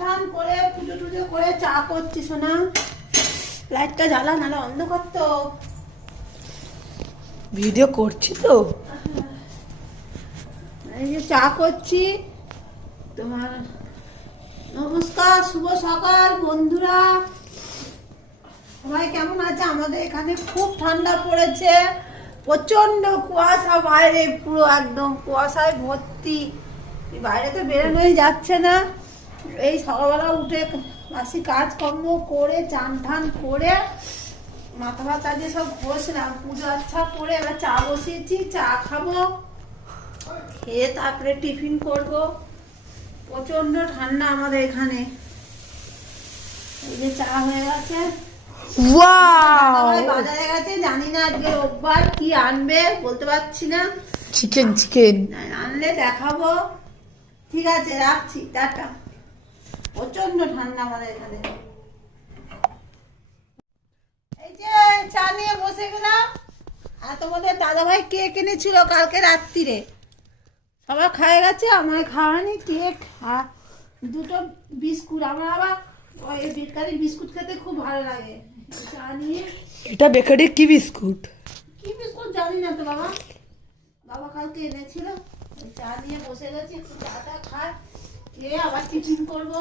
টান করে পুজো টুজো করে চা করছি শোনা। লাইটটা জ্বালা, নাহলে অন্ধকার তো। ভিডিও করছি তো। এই যে চা করছি তোমার। নমস্কার, শুভ সকাল বন্ধুরা। সবাই কেমন আছে? আমাদের এখানে খুব ঠান্ডা পড়েছে, প্রচন্ড কুয়াশা, বাইরে পুরো একদম কুয়াশায় ভর্তি। বাইরে তো বেরোনোই যাচ্ছে না। এই সকালবেলা উঠে বাসি কাজকর্ম করে চান ঠান করে মাথা ভাতা দিয়ে সব ঘষলাম, পুজো আচ্ছা করে এবার চা বসিয়েছি, চা খাবো, খেয়ে তারপরে টিফিন করব। প্রচন্ড ঠান্ডা আমাদের এখানে। এই যে চা হয়ে গেছে। বাজারে গেছে, জানি না আজকে রোববার কি আনবে, বলতে পারছি না। চিকেন আনলে দেখাবো। ঠিক আছে, রাখছি, টাটা। প্রচন্ড ঠান্ডা আমাদের এখানে। এই যে চা নিয়ে বসে গেলাম। আর তোমাদের দাদা ভাই কেক এনেছিল কালকে রাত্রিরে, সবাই খায় গেছে, আমার খাওয়ানি। কেক আর দুটো বিস্কুট। আমার আবার ওই বেকারি বিস্কুট খেতে খুব ভালো লাগে। চা নিয়ে। এটা বেকারি কি বিস্কুট? কি বিস্কুট জানি না তো বাবা, বাবা কালকে এনেছিল। ওই চা নিয়ে বসে গেছি, একটু চাটা খায়, খেয়ে আবার টিফিন করবো।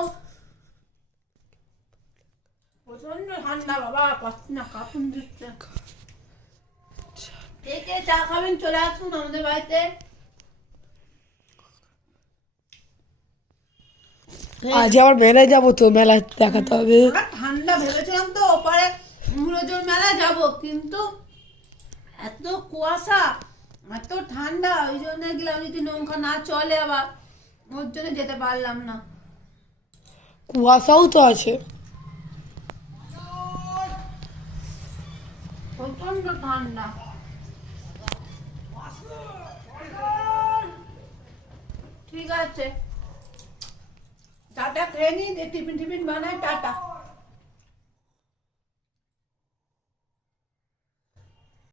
প্রচন্ড ঠান্ডা বাবা, পাচ্ছি না, কাঁপুন দিচ্ছে। কে কে চা খাবেন চলে আসুন আমাদের বাড়িতে। আজ আবার মেলায় যাবো তো, মেলায় দেখাতে হবে। ঠান্ডা ভেবেছিলাম তো ওপারে মুরজোর মেলা যাব, কিন্তু এত কুয়াশা, এত ঠান্ডা, ওই জন্য গেলাম। যদি নৌকা না চলে আবার, ওর জন্য যেতে পারলাম না। কুয়াশাও তো আছে। প্রচন্ড ঠান্ডা। ঠিক আছে, টাটা খেয়ে নি, টিফিন টিফিন বানাই, টাটা।